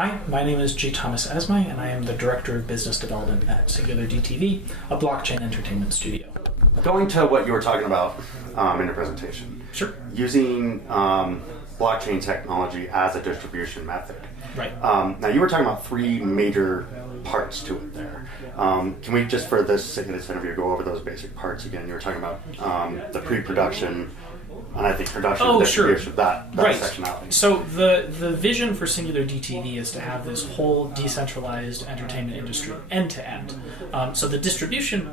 Hi, my name is G. Thomas Esmay, and I am the Director of Business Development at Singular DTV, a blockchain entertainment studio. Going to what you were talking about in your presentation. Sure. Using blockchain technology as a distribution method. Right. Now, you were talking about three major parts to it there. Can we just, for the sake of this interview, go over those basic parts again? You were talking about the pre-production, and I think production and distribution, that right. sectionality. So the vision for Singular DTV is to have this whole decentralized entertainment industry end to end. So the distribution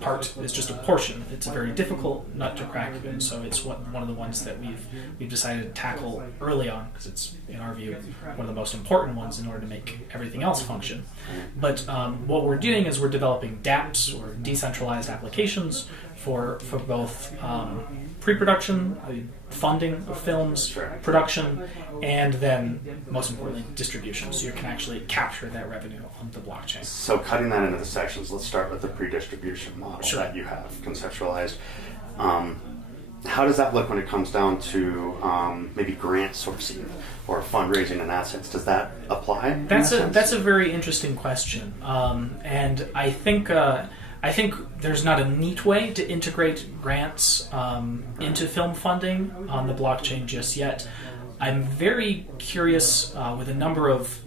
part is just a portion. It's a very difficult nut to crack, and so it's one of the ones that we've decided to tackle early on because it's, in our view, one of the most important ones in order to make everything else function. But what we're doing is we're developing dApps, or decentralized applications, for both pre-production, funding of films, production, and then, most importantly, distribution. So you can actually capture that revenue on the blockchain. So cutting that into the sections, let's start with the pre-distribution model that you have conceptualized. How does that look when it comes down to maybe grant sourcing or fundraising and assets? Does that apply? That's a very interesting question, and I think there's not a neat way to integrate grants into film funding on the blockchain just yet. I'm very curious with a number of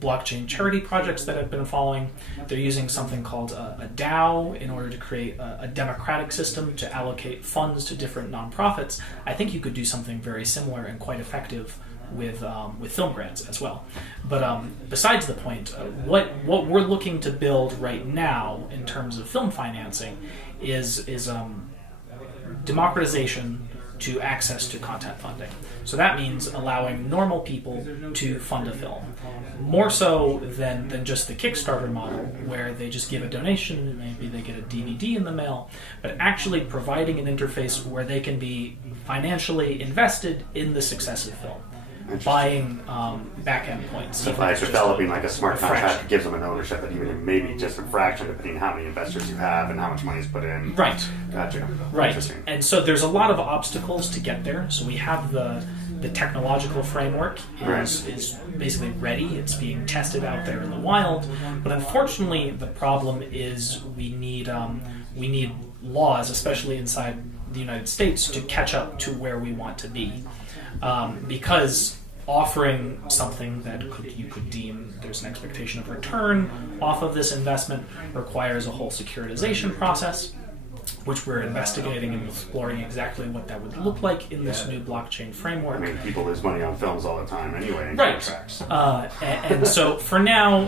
blockchain charity projects that I've been following. They're using something called a DAO in order to create a democratic system to allocate funds to different nonprofits. I think you could do something very similar and quite effective with film grants as well. But besides the point, what we're looking to build right now in terms of film financing is democratization to access to content funding. So that means allowing normal people to fund a film. More so than just the Kickstarter model, where they just give a donation and maybe they get a DVD in the mail, but actually providing an interface where they can be financially invested in the success of film. Buying back-end points. So by developing like a smart contract that gives them an ownership that even maybe just a fraction depending on how many investors you have and how much money is put in. Right. Gotcha. Right. And so there's a lot of obstacles to get there. So we have the technological framework is basically ready. It's being tested out there in the wild. But unfortunately, the problem is we need laws, especially inside the United States, to catch up to where we want to be. Because offering something that you could deem there's an expectation of return off of this investment requires a whole securitization process, which we're investigating and exploring exactly what that would look like in this new blockchain framework. I mean, people lose money on films all the time anyway. Right. And so for now,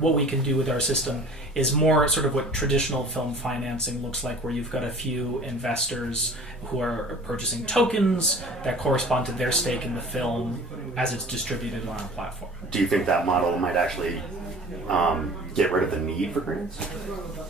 what we can do with our system is more sort of what traditional film financing looks like, where you've got a few investors who are purchasing tokens that correspond to their stake in the film as it's distributed on our platform. Do you think that model might actually get rid of the need for grants?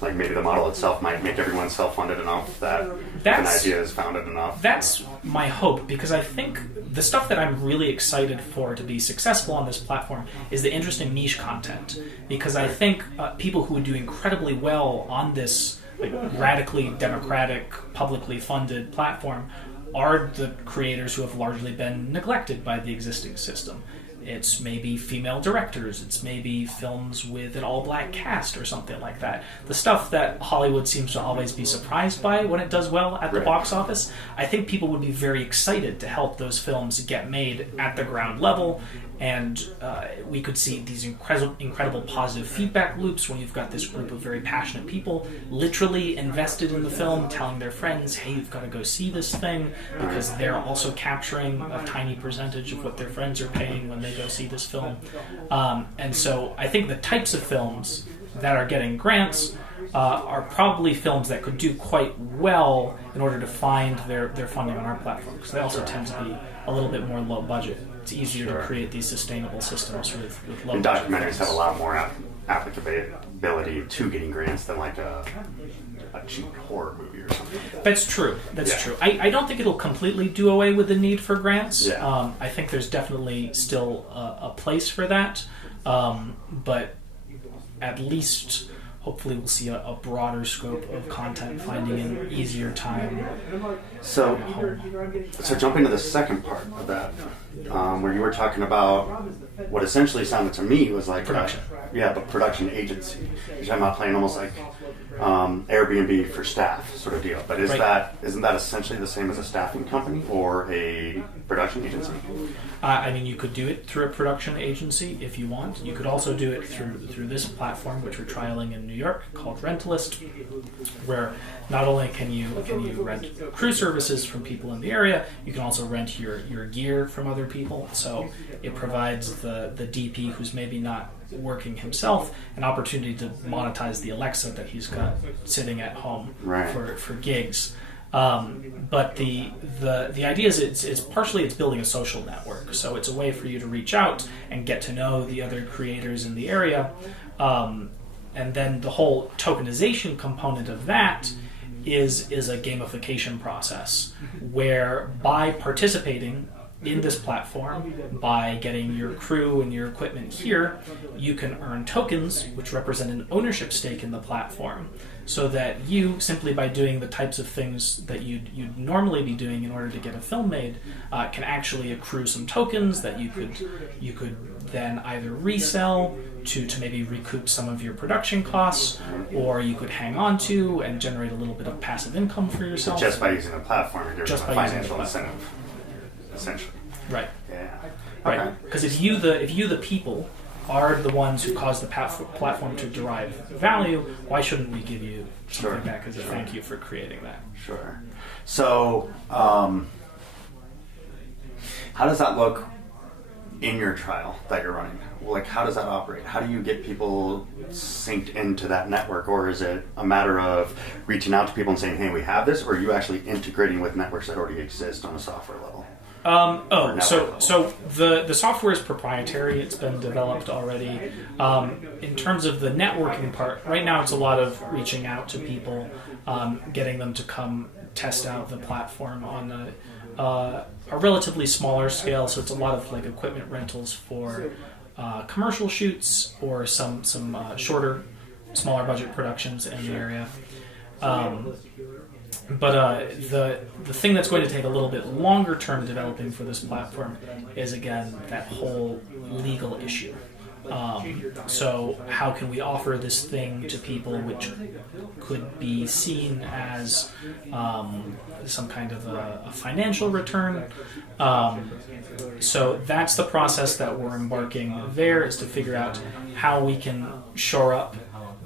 Like maybe the model itself might make everyone self-funded enough that if an idea is founded enough? That's my hope, because I think the stuff that I'm really excited for to be successful on this platform is the interesting niche content. Because I think people who would do incredibly well on this radically democratic, publicly funded platform are the creators who have largely been neglected by the existing system. It's maybe female directors, it's maybe films with an all-black cast or something like that. The stuff that Hollywood seems to always be surprised by when it does well at the box office. I think people would be very excited to help those films get made at the ground level, and we could see these incredible positive feedback loops when you've got this group of very passionate people literally invested in the film, telling their friends, hey, you've got to go see this thing, because they're also capturing a tiny percentage of what their friends are paying when they go see this film. And so I think the types of films that are getting grants are probably films that could do quite well in order to find their funding on our platform, because they also tend to be a little bit more low budget. It's easier to create these sustainable systems with low and budget. Documentaries have a lot more applicability to getting grants than like a cheap horror movie or something like that. That's true. That's true. I don't think it'll completely do away with the need for grants. Yeah. I think there's definitely still a place for that. But at least hopefully we'll see a broader scope of content finding an easier time. So jumping to the second part of that, where you were talking about what essentially sounded to me was like Production. The production agency. You're talking about playing almost like Airbnb for staff sort of deal. But isn't that essentially the same as a staffing company or a production agency? I mean, you could do it through a production agency if you want. You could also do it through this platform, which we're trialing in New York, called Rentalist, where not only can you rent crew services from people in the area, you can also rent your gear from other people. So it provides the DP who's maybe not working himself an opportunity to monetize the Alexa that he's got sitting at home for gigs. But the idea is it's partially building a social network. So it's a way for you to reach out and get to know the other creators in the area. And then the whole tokenization component of that is a gamification process where by participating in this platform, by getting your crew and your equipment here, you can earn tokens which represent an ownership stake in the platform, so that you, simply by doing the types of things that you'd normally be doing in order to get a film made, can actually accrue some tokens that you could then either resell to maybe recoup some of your production costs, or you could hang on to and generate a little bit of passive income for yourself. Just by using the platform, you're giving a financial incentive, essentially. Right. Yeah. Right. Okay. Because if you the people are the ones who cause the platform to derive value, why shouldn't we give you something back as a thank you for creating that? Sure. So, how does that look in your trial that you're running? Like, how does that operate? How do you get people synced into that network? Or is it a matter of reaching out to people and saying, hey, we have this? Or are you actually integrating with networks that already exist on a software level? So the software is proprietary. It's been developed already. In terms of the networking part, right now it's a lot of reaching out to people, getting them to come test out the platform on a relatively smaller scale. So it's a lot of like equipment rentals for commercial shoots or some shorter, smaller budget productions in the area. But the thing that's going to take a little bit longer term developing for this platform is, again, that whole legal issue. So how can we offer this thing to people which could be seen as some kind of a financial return? So that's the process that we're embarking there, is to figure out how we can shore up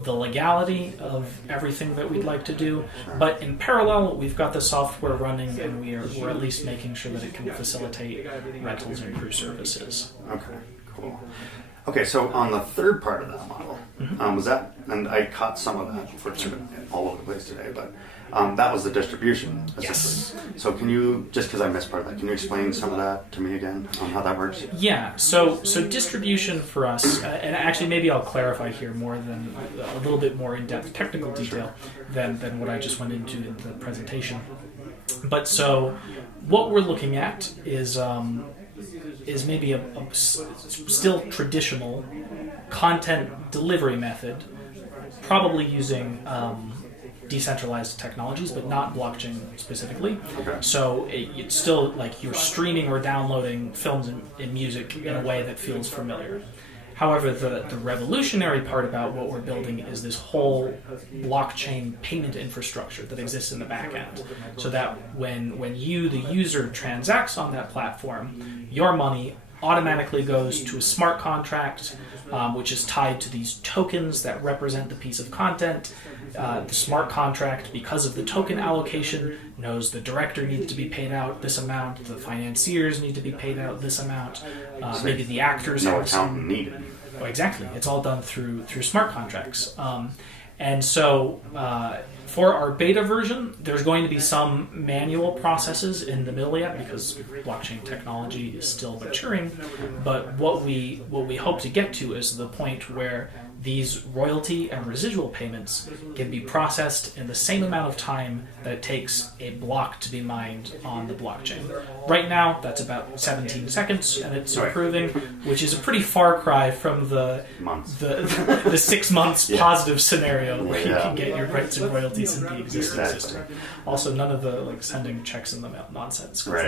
the legality of everything that we'd like to do, but in parallel we've got the software running, and we're at least making sure that it can facilitate rentals and crew services. Okay, cool. Okay, so on the third part of that model, was that, and I caught some of that for sort of all over the place today, but that was the distribution, essentially. Yes. So can you, just because I missed part of that, can you explain some of that to me again, on how that works? Yeah, so distribution for us, and actually maybe I'll clarify here more than a little bit more in-depth technical detail than what I just went into in the presentation. But so what we're looking at is maybe a still traditional content delivery method, probably using decentralized technologies, but not blockchain specifically. Okay. So it's still like you're streaming or downloading films and music in a way that feels familiar. However, the revolutionary part about what we're building is this whole blockchain payment infrastructure that exists in the back end, so that when you, the user, transacts on that platform, your money automatically goes to a smart contract, which is tied to these tokens that represent the piece of content. The smart contract, because of the token allocation, knows the director needs to be paid out this amount, the financiers need to be paid out this amount, maybe the actors No have accountant needed. Oh, exactly. It's all done through smart contracts. And so for our beta version, there's going to be some manual processes in the middle yet, because blockchain technology is still maturing. But what we hope to get to is the point where these royalty and residual payments can be processed in the same amount of time that it takes a block to be mined on the blockchain. Right now, that's about 17 seconds, and it's improving, which is a pretty far cry from the 6 months positive scenario where you can get your rights and royalties in the existing system. Also, none of the sending checks in the mail nonsense. Right.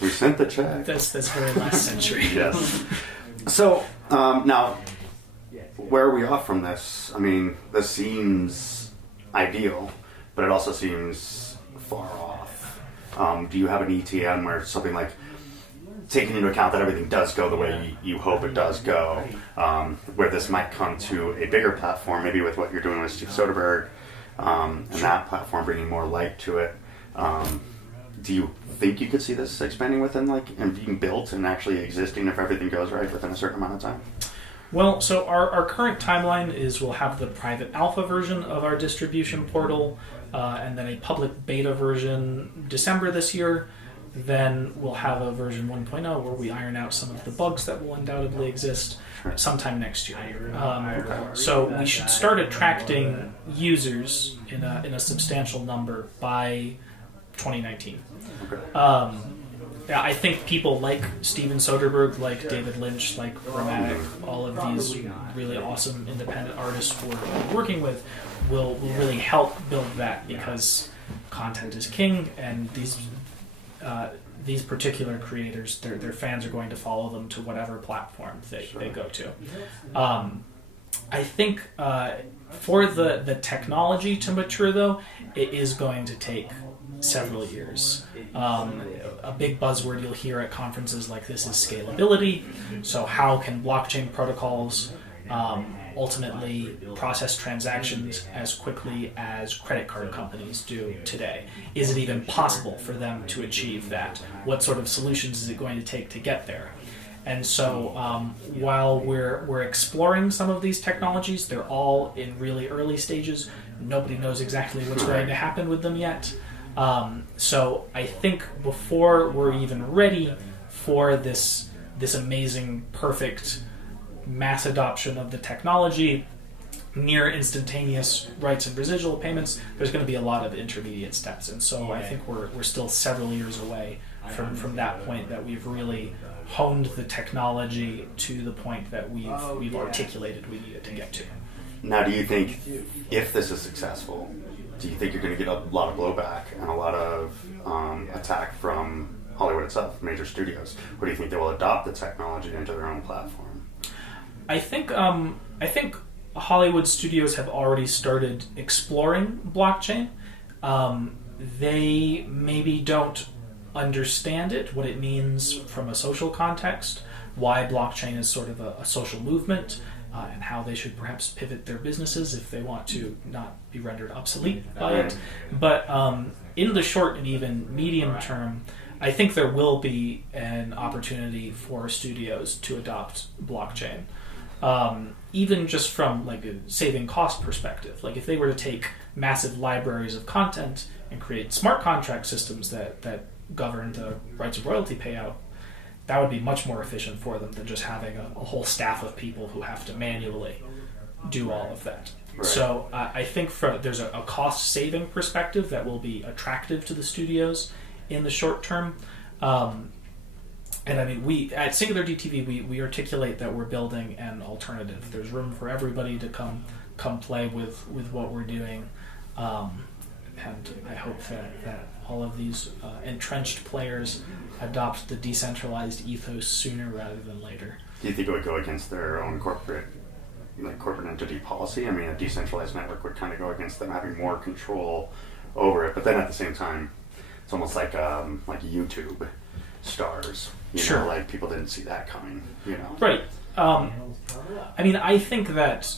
We sent the check. That's very last century. Yes. So now, where are we off from this? I mean, this seems ideal, but it also seems far off. Do you have an ETN where something like, taking into account that everything does go the way you hope it does go, where this might come to a bigger platform, maybe with what you're doing with Steve Soderbergh, and that platform bringing more light to it? Do you think you could see this expanding within, and being built and actually existing if everything goes right within a certain amount of time? Well, so our current timeline is we'll have the private alpha version of our distribution portal, and then a public beta version December this year. Then we'll have a version 1.0 where we iron out some of the bugs that will undoubtedly exist sometime next year. So we should start attracting users in a substantial number by 2019. I think people like Steven Soderbergh, like David Lynch, like Chromatic, all of these really awesome independent artists we're working with will really help build that, because content is king, and these particular creators, their fans are going to follow them to whatever platform they go to. I think for the technology to mature, though, it is going to take several years. A big buzzword you'll hear at conferences like this is scalability. So how can blockchain protocols ultimately process transactions as quickly as credit card companies do today? Is it even possible for them to achieve that? What sort of solutions is it going to take to get there? And so while we're exploring some of these technologies, they're all in really early stages. Nobody knows exactly what's going to happen with them yet. So I think before we're even ready for this amazing, perfect mass adoption of the technology, near instantaneous rights and residual payments, there's going to be a lot of intermediate steps. And so I think we're still several years away from that point that we've really honed the technology to the point that we've articulated we need it to get to. Now, do you think if this is successful, do you think you're going to get a lot of blowback and a lot of attack from Hollywood itself, major studios? Or do you think they will adopt the technology into their own platform? I think Hollywood studios have already started exploring blockchain. They maybe don't understand it, what it means from a social context, why blockchain is sort of a social movement, and how they should perhaps pivot their businesses if they want to not be rendered obsolete by it. But in the short and even medium term, I think there will be an opportunity for studios to adopt blockchain. Even just from a saving cost perspective. If they were to take massive libraries of content and create smart contract systems that govern the rights of royalty payout, that would be much more efficient for them than just having a whole staff of people who have to manually do all of that. Right. So I think there's a cost-saving perspective that will be attractive to the studios in the short term. And I mean, we at Singular DTV we articulate that we're building an alternative. There's room for everybody to come play with what we're doing, and I hope that all of these entrenched players adopt the decentralized ethos sooner rather than later. Do you think it would go against their own corporate entity policy? I mean, a decentralized network would kind of go against them having more control over it, but then at the same time, it's almost like YouTube stars. Sure. People didn't see that coming. Right. I mean, I think that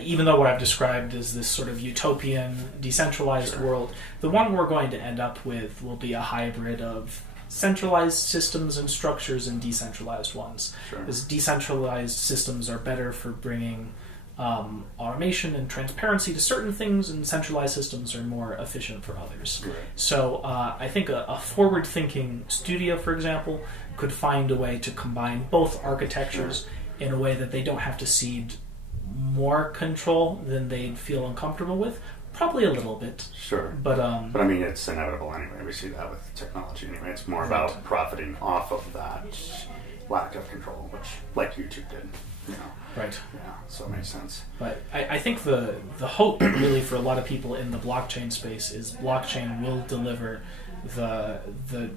even though what I've described is this sort of utopian, decentralized world, the one we're going to end up with will be a hybrid of centralized systems and structures and decentralized ones. Sure. Because decentralized systems are better for bringing automation and transparency to certain things, and centralized systems are more efficient for others. Right. So I think a forward-thinking studio, for example, could find a way to combine both architectures in a way that they don't have to cede more control than they'd feel uncomfortable with. Probably a little bit. Sure. But I mean, it's inevitable anyway. We see that with technology anyway. It's more about profiting off of that lack of control, which, like YouTube did, you know. Right. Yeah, so it makes sense. But I think the hope really for a lot of people in the blockchain space is blockchain will deliver the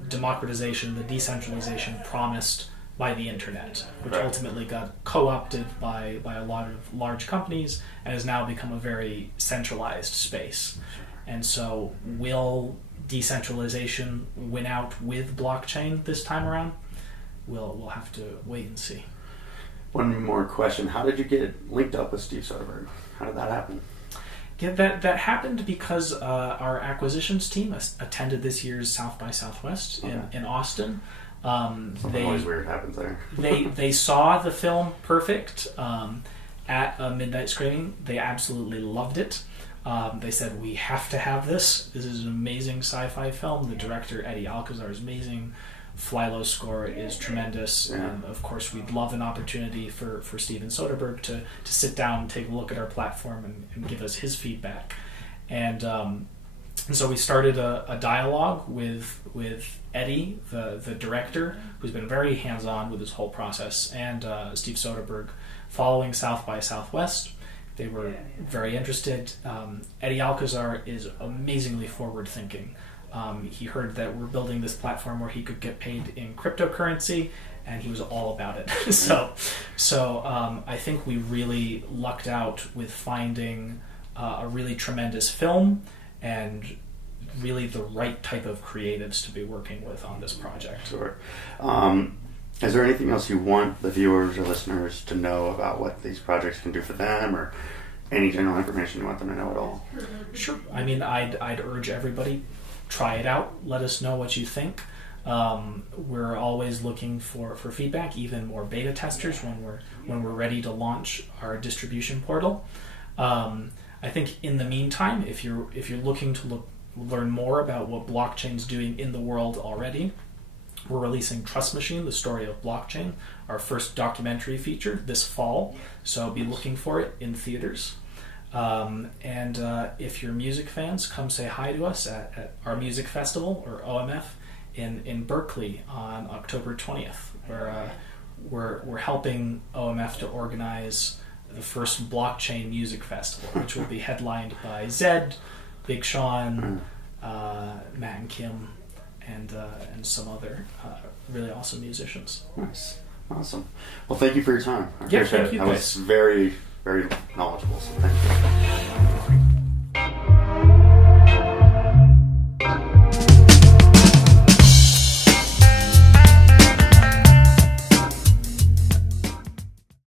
democratization, the decentralization promised by the internet, which ultimately got co-opted by a lot of large companies and has now become a very centralized space. And so will decentralization win out with blockchain this time around? We'll have to wait and see. One more question. How did you get linked up with Steve Soderbergh? How did that happen? Yeah, that happened because our acquisitions team attended this year's South by Southwest in Austin. Something always weird happens there. they saw the film Perfect at a midnight screening. They absolutely loved it. They said, we have to have this. This is an amazing sci-fi film. The director, Eddie Alcazar, is amazing. Flylo's score is tremendous. Yeah. Of course, we'd love an opportunity for Steven Soderbergh to sit down, take a look at our platform, and give us his feedback. And so we started a dialogue with Eddie, the director, who's been very hands-on with this whole process, and Steve Soderbergh following South by Southwest. They were very interested. Eddie Alcazar is amazingly forward-thinking. He heard that we're building this platform where he could get paid in cryptocurrency, and he was all about it. So I think we really lucked out with finding a really tremendous film and really the right type of creatives to be working with on this project. Sure. Is there anything else you want the viewers or listeners to know about what these projects can do for them, or any general information you want them to know at all? Sure. I mean, I'd urge everybody, try it out. Let us know what you think. We're always looking for feedback, even more beta testers when we're ready to launch our distribution portal. I think in the meantime, if you're looking to learn more about what blockchain's doing in the world already, we're releasing Trust Machine, the story of blockchain, our first documentary feature this fall. So be looking for it in theaters. And if you're music fans, come say hi to us at our music festival, or OMF, in Berkeley on October 20th, where we're helping OMF to organize the first blockchain music festival, which will be headlined by Zed, Big Sean, Matt and Kim, and some other really awesome musicians. Nice. Awesome. Well, thank you for your time. I appreciate thank you it. That guys. was very, very knowledgeable, so thank you.